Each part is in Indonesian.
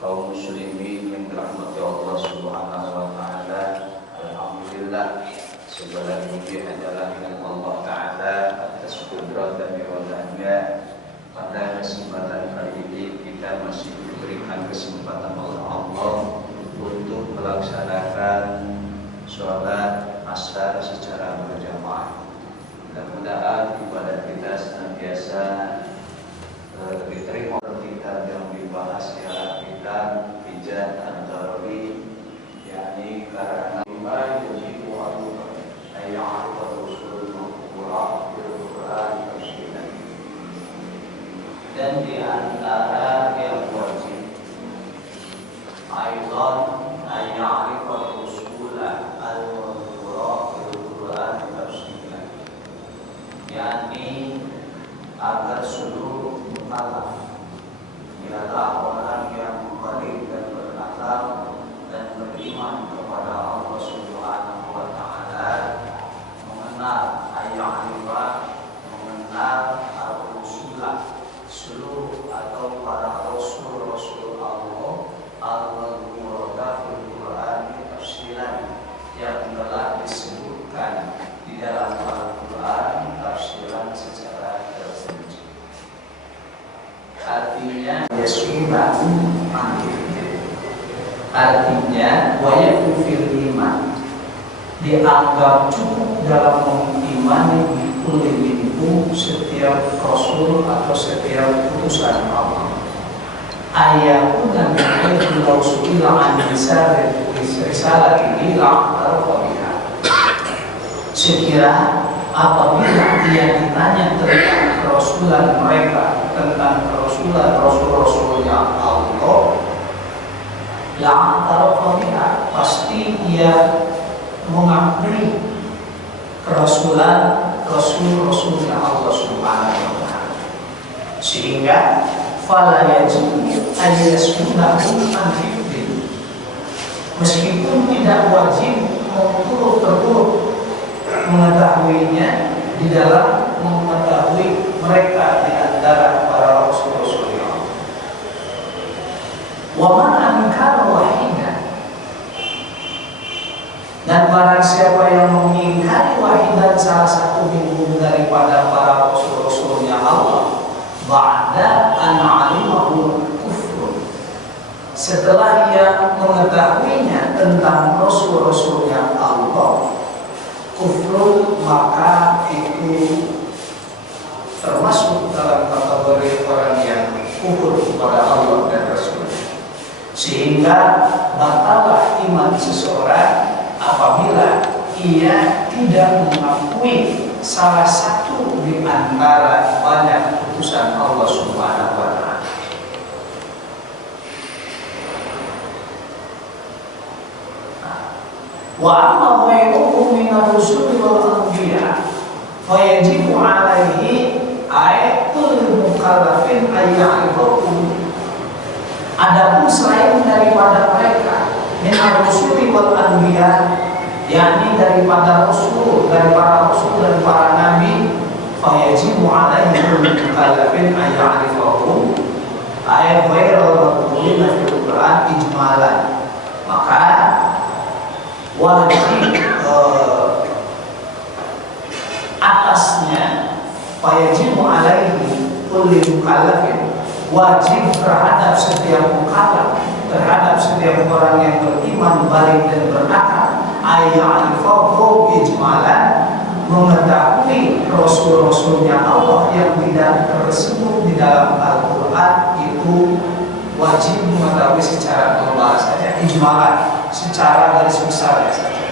kaum muslimin yang dirahmati Allah Subhanahu wa taala. Alhamdulillah, segala puji hanyalah milik Allah taala atas kudrat dan iradahnya. Pada kesempatan kali ini kita masih diberikan kesempatan oleh Allah untuk melaksanakan sholat asar secara berjamaah. Mudah-mudahan ibadah kita senantiasa diterima. Kitab yang dibahas ialah kitab Hijat An-Darawi, yakni karena lima yujibu ayat Rasulullah Al-Quran Al-Quran. Dan di antara yang wajib ayat ayat Rasulullah Al-Quran Al-Quran, yakni agar seluruh mukallaf ialah orang yang balik dan berakal dan beriman kepada Allah Subhanahu wa taala, mengenal ayat-ayat, mengenal al-Rasulullah, seluruh atau para rasul-rasul Allah al-murada fil Quran tafsiran, yang telah disebutkan di dalam Al-Quran tafsiran secara terperinci. Artinya artinya wayakul fil iman, dianggap cukup dalam mengimani kulli minhum, setiap rasul atau setiap utusan Allah. Ayatun dan ayatun lausuila an risalah ini la'ar qabiha. Sekira apabila dia ditanya tentang kerasulan mereka, tentang kerasulan rasul-rasulnya Allah, la'ar qabiha, pasti dia mengakui kerasulan rasul-rasulnya Allah Subhanahu wa taala, sehingga fala yajibu ayyaskunahu an hifdhi, meskipun tidak wajib turut-turut mengetahuinya di dalam mengetahui mereka di antara para rasul-rasulnya. Wa man ankara wahidan, dan barang siapa yang mengingkari wahidan salah satu minhum daripada para rasul-rasulnya Allah, ba'da an 'alimahu kufrun, setelah ia mengetahuinya tentang rasul-rasulnya Allah, kufrun, maka itu termasuk dalam kategori orang yang kufur kepada Allah dan Rasulnya, sehingga batallah iman seseorang apabila ia tidak mengakui salah satu di antara banyak utusan Allah Subhanahu wa taala. Wa amma ghairuhum min ar-rusuli wal anbiya fa yajibu 'alaihi ayatul mukallafin ayya'rifuhum. Adapun selain daripada mereka min ar-rusuli wal anbiya, yakni daripada rasul, dari para rasul dan para nabi, fa yajibu 'alaihim mukallafin ayya'rifuhum ay ghairul maqulina fil Quran ijmalan, maka wajib atasnya fayajibu alaihi kulli mukallafin, wajib terhadap setiap mukallaf, terhadap setiap orang yang beriman, balik dan berakal, ayya'rifahu ijmalan, mengetahui rasul-rasulnya Allah yang tidak tersebut di dalam Al-Quran, itu wajib mengetahui secara global saja, ijmalan, secara garis besar saja.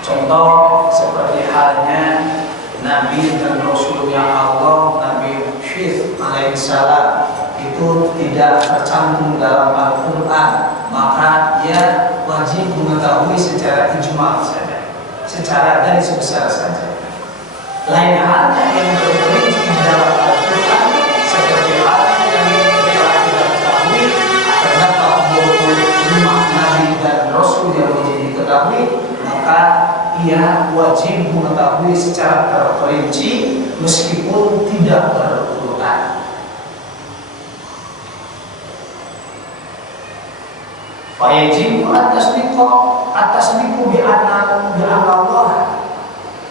Contoh seperti halnya Nabi dan Rasulnya Allah, Nabi Syith alaihissalam, itu tidak tercantum dalam Al-Quran, maka ia wajib mengetahui secara ijmal saja, secara garis besar saja. Lain halnya yang terperinci di dalam Al-Quran, seperti halnya yang telah kita ketahui terdapat 25 Nabi dan Rasul yang wajib diketahui, maka ia wajib mengetahui secara terperinci meskipun tidak berurutan. Wajib atas niku bi anna Allah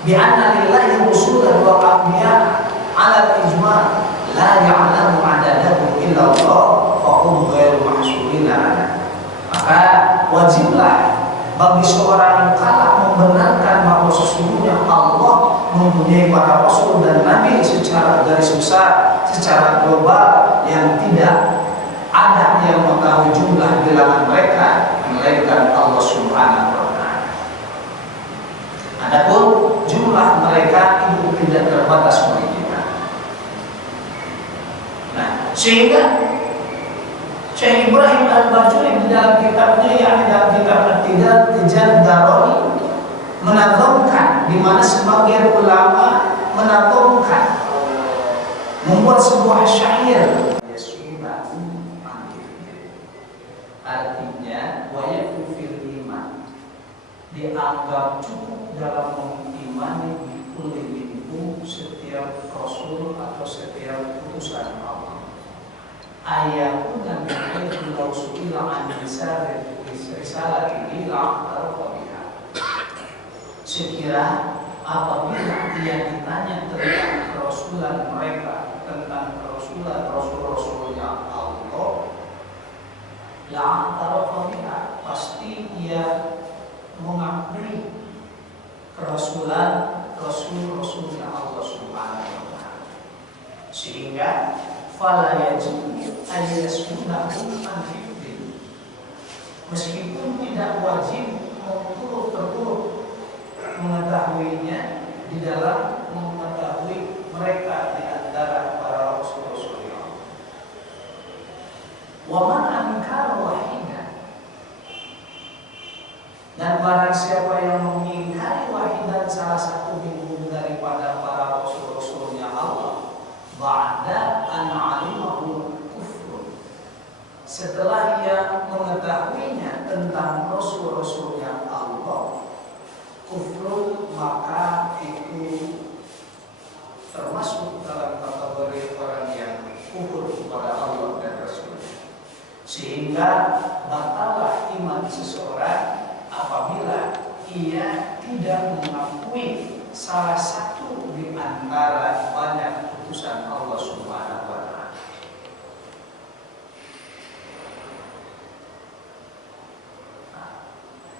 bi anna lillahi rusulan wa anbiya ala ijma' la ya'lamu adadahu illa Allah fa hum ghairu mahsurin. Maka wajiblah bagi seorang mukallaf membenarkan bahwa sesungguhnya Allah mempunyai para rasul dan nabi secara garis besar, secara global, yang tidak ada yang mengetahui jumlah bilangan mereka melainkan Allah Subhanahu wa Ta'ala. Adapun jumlah mereka itu tidak terbatas bagi kita. Nah, sehingga Syekh Ibrahim Al-Bajuri di dalam kitabnya, yakni dalam kitab At-Tijal Daroni, menazamkan, di mana sebagian ulama menazamkan, membuat sebuah syair. Artinya wayakul fil iman, dianggap cukup dalam mengimani kulli minhum, setiap rasul atau setiap utusan Allah. Ayatun dan ayatun lausuila an risalah ini biha. Sekira apabila dia ditanya tentang kerasulan mereka, tentang kerasulan rasul-rasulnya Allah, la tarafamiha, pasti ia mengakui kerasulan rasul-rasulnya Allah Subhanahu wa Ta'ala. Sehingga fala yajib ayyasmunahu an hifdin, meskipun tidak wajib turut-turut mengetahuinya di dalam mengetahui mereka di antara para rasul-rasul Allah. Wa man ankara wahidan, dan barang siapa yang mengingkari wahidan, salah satu minhum daripada para rasul-rasulnya Allah, ba'da an 'alimahu kufrun, setelah ia mengetahuinya tentang rasul-rasulnya Allah, kufrun, maka itu termasuk dalam kategori orang yang kufur kepada Allah dan Rasulnya. Sehingga batallah iman seseorang apabila ia tidak mengakui salah satu di antara banyak utusan Allah Subhanahu wa Ta'ala.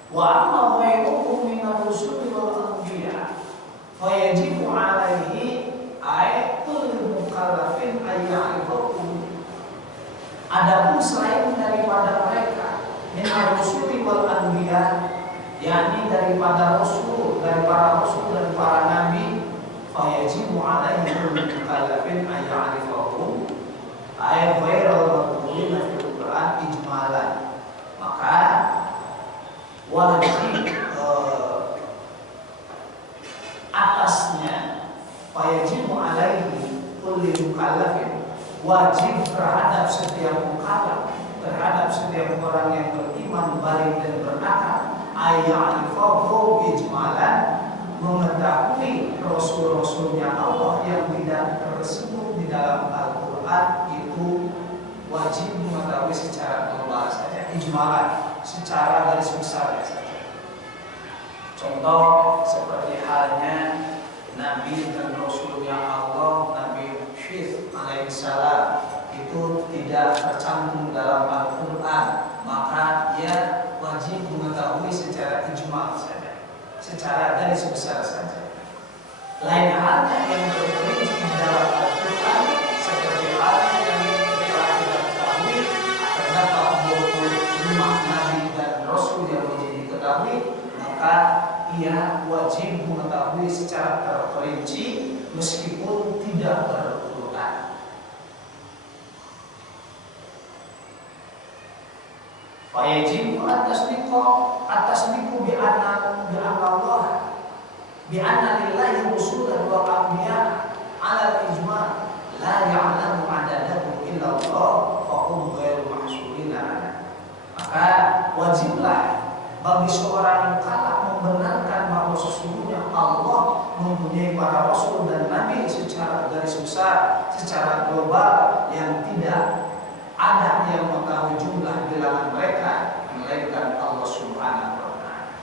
Wa amma ghairuhum min ar-rusuli wal anbiya fa yajibu 'alaihi ayatul mukallafin ayya'rifuhum. Adapun selain daripada mereka min ar-rusuli wal anbiya, yakni daripada rasul, dari para rasul dan para nabi, fa yajibu 'alaihim mukallafin ayya'rifuhum ay ghairal maqbulina fil Qur'an ijmalan. Maka wajib atasnya, fayajibu alaihi kulli mukallafin, wajib terhadap setiap mukallaf, terhadap setiap orang yang beriman, balik dan berakal, ayya'rifahu ijmalan, mengetahui rasul-rasulnya Allah yang tidak tersebut di dalam Al-Quran, itu wajib mengetahui secara global saja, ijmalan, secara garis besar saja. Contoh seperti halnya Nabi dan Rasulnya Allah, Nabi Syith alaihissalam, itu tidak tercantum dalam Al-Quran, maka ia wajib mengetahui secara ijma saja, secara garis besar saja. Lain halnya yang terperinci di dalam Al-Quran, seperti halnya yang telah kita ketahui, terdapat 25 Nabi dan Rasul yang wajib diketahui, maka ia wajib mengetahui secara terperinci meskipun tidak berurutan. Wajib atas niku bi anna Allah bi anna lillahi rusulan wa anbiya ala ijma' la ya'lamu adadahu illa Allah fa hum ghairu mahsurin. Maka wajiblah bagi seorang mukallaf membenarkan bahwa sesungguhnya Allah mempunyai para rasul dan nabi secara garis besar, secara global, yang tidak ada yang mengetahui jumlah bilangan mereka melainkan Allah Subhanahu wa Ta'ala.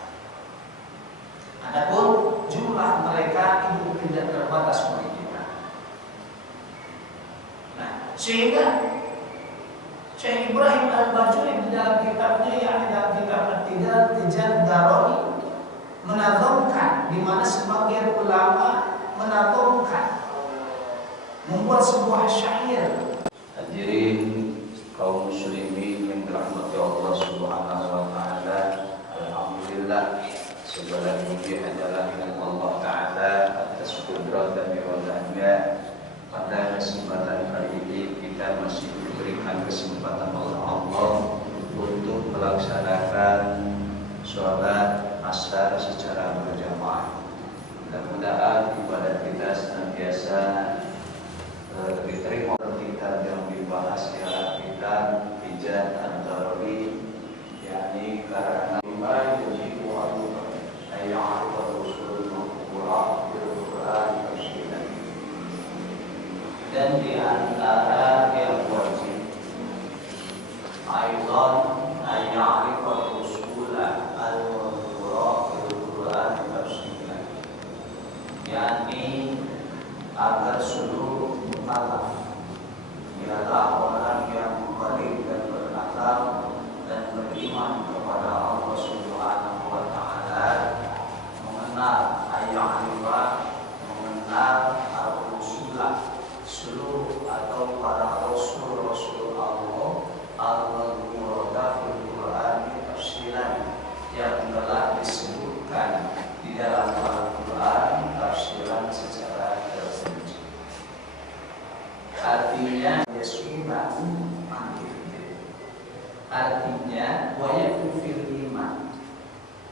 Adapun jumlah mereka itu tidak terbatas bagi kita. Nah, sehingga Syekh Ibrahim Al-Bajuri di dalam kitabnya, yakni dalam kitab At-Tijan Daroni, menazamkan, di mana sebagian ulama menazamkan, membuat sebuah syair. Hadirin kaum muslimin yang dirahmati Allah Subhanahu wa Ta'ala, alhamdulillah segala puji adalah milik Allah Ta'ala atas kudrat dan iradahnya. Pada kesempatan kali ini kita masih diberikan kesempatan oleh Allah untuk melaksanakan sholat asar secara berjamaah. Mudah-mudahan ibadah kita senantiasa diterima. Kitab yang dibahas ialah kitab Tijan Ad-Daroni, yakni karena lima yajibu ayat Rasul Al-Quran dan di antara yang wajib ayat ayat Rasul Al-Quran tafsiran, yakni agar seluruh mukallaf ialah orang yang balik dan berakal dan beriman kepada Allah Subhanahu wa Ta'ala, mengenal ayat-ayat, mengenal al-Rasulullah, seluruh atau para Rasul Allah al-Murada fil Quran tafsiran, yang telah disebutkan di dalam Al-Quran tafsiran secara terperinci. Artinya artinya wayakul fil iman,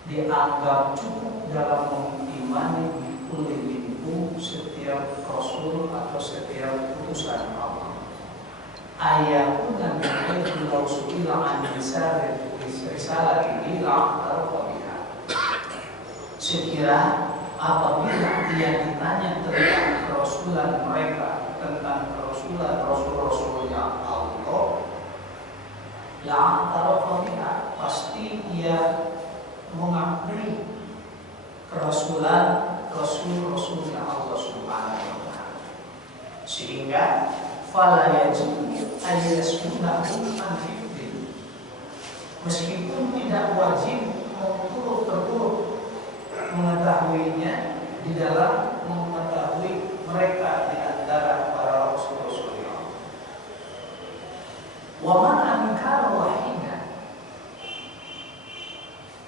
dianggap cukup dalam mengimani kulli minhu, setiap rasul atau setiap utusan Allah. Ayatun dan ayat lausuila an risalah ini la'arqabiha. Sekira apabila dia ditanya tentang kerasulan mereka, tentang kerasulan rasul-rasulnya Allah, la'arqabiha, pasti dia mengakui kerasulan rasul-rasulnya Allah Subhanahu wa Ta'ala. Sehingga fala yajibu ayyasmunahu an hifdhi, meskipun tidak wajib terturut mengetahuinya di dalam mengetahui mereka di antara para rasul-rasulnya. Wa man ankara wahida,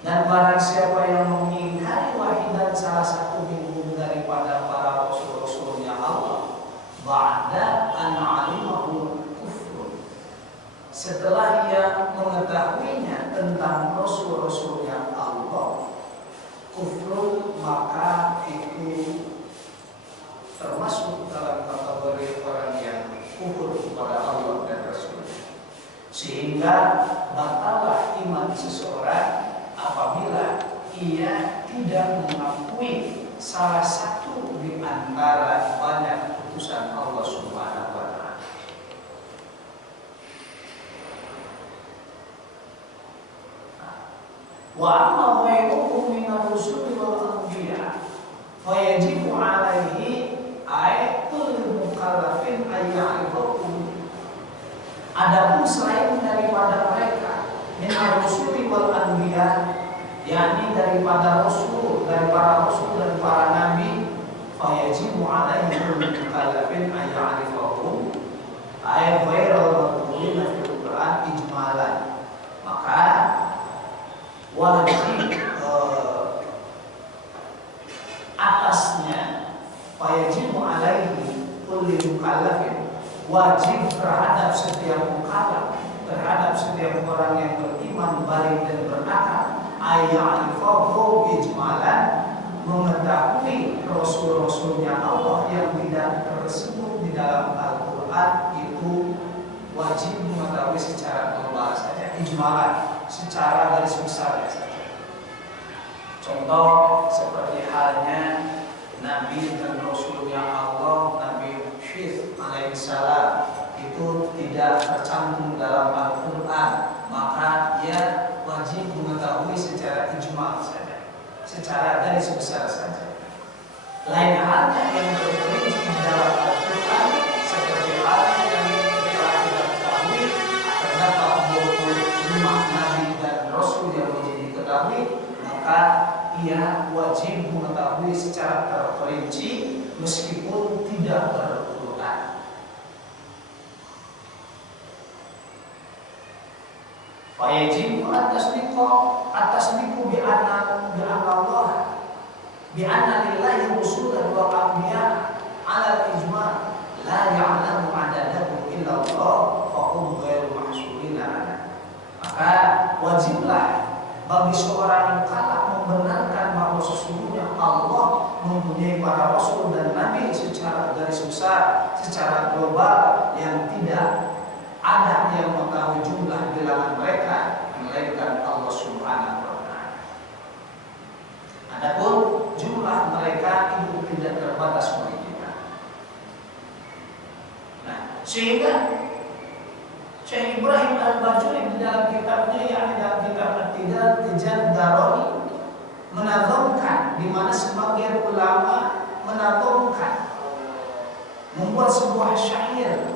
dan barang siapa yang mengingkari wahidan salah satu minggu daripada para rasul-rasulnya Allah, ba'da an 'alimahu kufrun, setelah ia mengetahuinya tentang rasul-rasulnya Allah, kufrun, maka itu termasuk dalam kategori orang yang kufur kepada Allah dan Rasul. Sehingga batallah iman seseorang apabila ia tidak mengakui salah satu di antara banyak utusan Allah Subhanahu wa Ta'ala. Wa amma ghairuhum minar rusuli wal anbiya fa yajibu 'alaihi ayatul mukallafin ayya'rifuhum. Adapun selain daripada mereka minar rusuli wal anbiya, yakni daripada rasul, dari para rasul dan para nabi, fa yajibu 'alaihim mukallafin ayya'rifuhum ay ghairul maqulina fil Quran ijmalan. Maka wajib atasnya fayajibu alaihi kulli mukallafin, wajib terhadap setiap mukallaf, terhadap setiap orang yang beriman, balik dan berakal, ayya'rifahu ijmalan, mengetahui rasul-rasulnya Allah yang tidak tersebut di dalam Al-Quran, itu wajib mengetahui secara global saja, ijmalan, secara garis besar saja. Contoh seperti halnya Nabi dan Rasulnya Allah, Nabi Syith alaihissalam, itu tidak tercantum dalam Al-Quran, maka ia wajib secara garis besar saja. Lain halnya yang terperinci di dalam Al-Quran seperti halnya yang telah kita ketahui terdapat 25 nabi dan rasul yang wajib diketahui, maka ia wajib mengetahui secara terperinci meskipun tidak berurutan. Wajib atasdiku bi anna Allah bi anna lillahi rusulan wa anbiya ala al-ijma' la ya'lamu adadahu illa Allah fa hum ghairu mahsurin ala. Maka wajiblah bagi seorang yang kalak membenarkan bahwa sesungguhnya Allah mempunyai para rasul dan nabi secara garis besar, secara global, yang tidak ada yang mengetahui jumlah bilangan mereka melainkan Allah Subhanahu wa Ta'ala. Adapun jumlah mereka itu tidak terbatas oleh kita. Nah, sehingga Syekh Ibrahim Al-Bajuri di dalam kitabnya, yang dalam kitab At-Tijal Daroni, menazamkan, di mana sebagian ulama menazamkan, membuat sebuah syair